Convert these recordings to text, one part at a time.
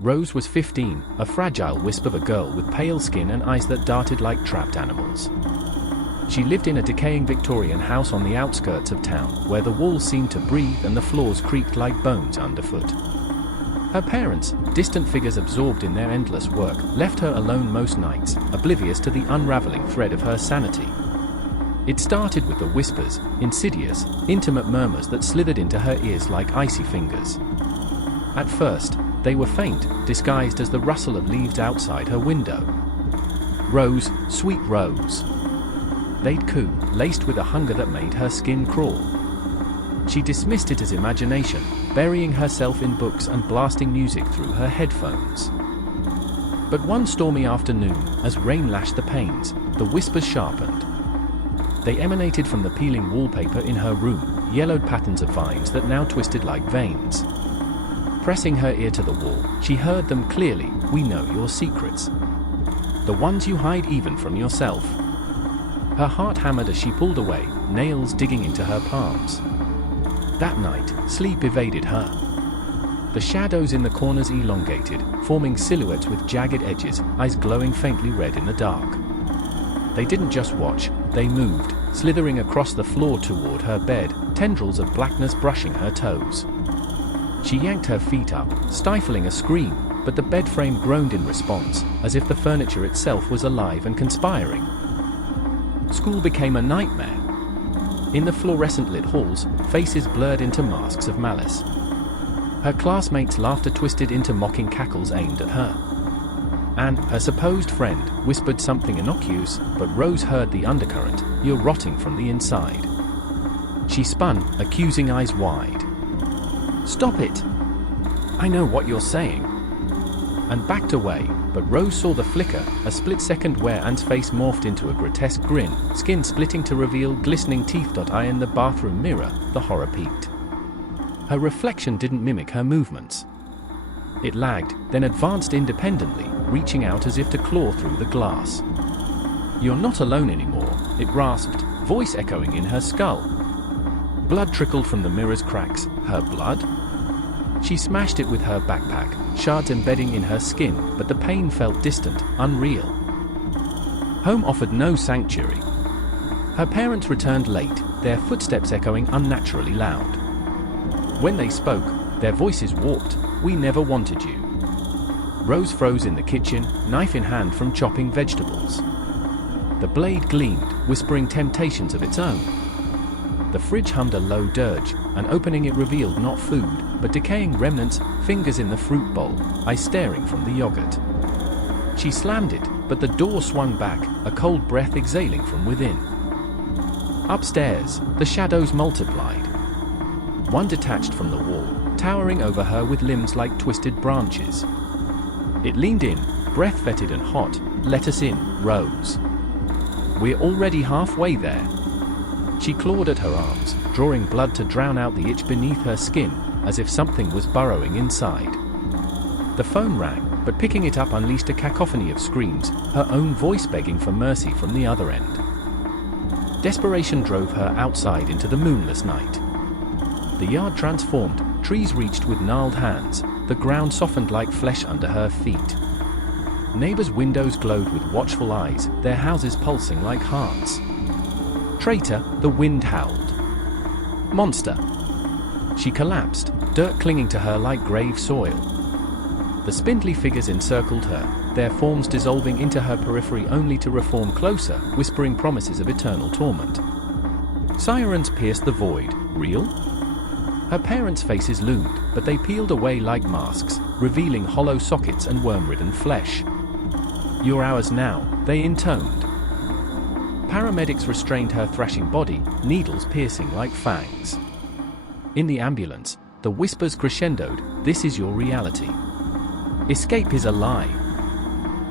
Rose was 15, a fragile wisp of a girl with pale skin and eyes that darted like trapped animals. She lived in a decaying Victorian house on the outskirts of town, where the walls seemed to breathe and the floors creaked like bones underfoot. Her parents, distant figures absorbed in their endless work, left her alone most nights, oblivious to the unraveling thread of her sanity. It started with the whispers, insidious, intimate murmurs that slithered into her ears like icy fingers. At first, they were faint, disguised as the rustle of leaves outside her window. Rose, sweet Rose. They'd coo, laced with a hunger that made her skin crawl. She dismissed it as imagination, burying herself in books and blasting music through her headphones. But one stormy afternoon, as rain lashed the panes, the whispers sharpened. They emanated from the peeling wallpaper in her room, yellowed patterns of vines that now twisted like veins. Pressing her ear to the wall, she heard them clearly. "We know your secrets. The ones you hide even from yourself." Her heart hammered as she pulled away, nails digging into her palms. That night, sleep evaded her. The shadows in the corners elongated, forming silhouettes with jagged edges, eyes glowing faintly red in the dark. They didn't just watch, they moved, slithering across the floor toward her bed, tendrils of blackness brushing her toes. She yanked her feet up, stifling a scream, but the bed frame groaned in response, as if the furniture itself was alive and conspiring. School became a nightmare. In the fluorescent-lit halls, faces blurred into masks of malice. Her classmates' laughter twisted into mocking cackles aimed at her. And her supposed friend whispered something innocuous, but Rose heard the undercurrent. "You're rotting from the inside." She spun, accusing eyes wide. "Stop it! I know what you're saying." And backed away, but Rose saw the flicker, a split second where Anne's face morphed into a grotesque grin, skin splitting to reveal glistening teeth. In the bathroom mirror, the horror peaked. Her reflection didn't mimic her movements. It lagged, then advanced independently, reaching out as if to claw through the glass. "You're not alone anymore," it rasped, voice echoing in her skull. Blood trickled from the mirror's cracks. Her blood? She smashed it with her backpack, shards embedding in her skin, but the pain felt distant, unreal. Home offered no sanctuary. Her parents returned late, their footsteps echoing unnaturally loud. When they spoke, their voices warped. "We never wanted you." Rose froze in the kitchen, knife in hand from chopping vegetables. The blade gleamed, whispering temptations of its own. The fridge hummed a low dirge, and opening it revealed not food, but decaying remnants, fingers in the fruit bowl, eyes staring from the yogurt. She slammed it, but the door swung back, a cold breath exhaling from within. Upstairs, the shadows multiplied. One detached from the wall, towering over her with limbs like twisted branches. It leaned in, breath fetid and hot. "Let us in, Rose. We're already halfway there." She clawed at her arms, drawing blood to drown out the itch beneath her skin, as if something was burrowing inside. The phone rang, but picking it up unleashed a cacophony of screams, her own voice begging for mercy from the other end. Desperation drove her outside into the moonless night. The yard transformed, trees reached with gnarled hands, the ground softened like flesh under her feet. Neighbors' windows glowed with watchful eyes, their houses pulsing like hearts. "Traitor," the wind howled. "Monster." She collapsed, dirt clinging to her like grave soil. The spindly figures encircled her, their forms dissolving into her periphery only to reform closer, whispering promises of eternal torment. Sirens pierced the void. Real? Her parents' faces loomed, but they peeled away like masks, revealing hollow sockets and worm-ridden flesh. "You're ours now," they intoned. Paramedics restrained her thrashing body, needles piercing like fangs. In the ambulance, the whispers crescendoed, "This is your reality. Escape is a lie."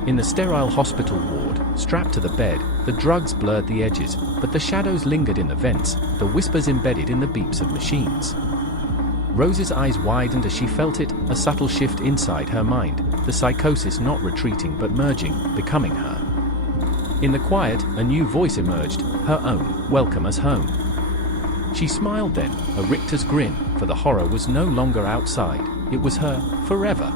In the sterile hospital ward, strapped to the bed, the drugs blurred the edges, but the shadows lingered in the vents, the whispers embedded in the beeps of machines. Rose's eyes widened as she felt it, a subtle shift inside her mind, the psychosis not retreating but merging, becoming her. In the quiet, a new voice emerged, her own, "Welcome us home." She smiled then, a Richter's grin, for the horror was no longer outside, it was her, forever.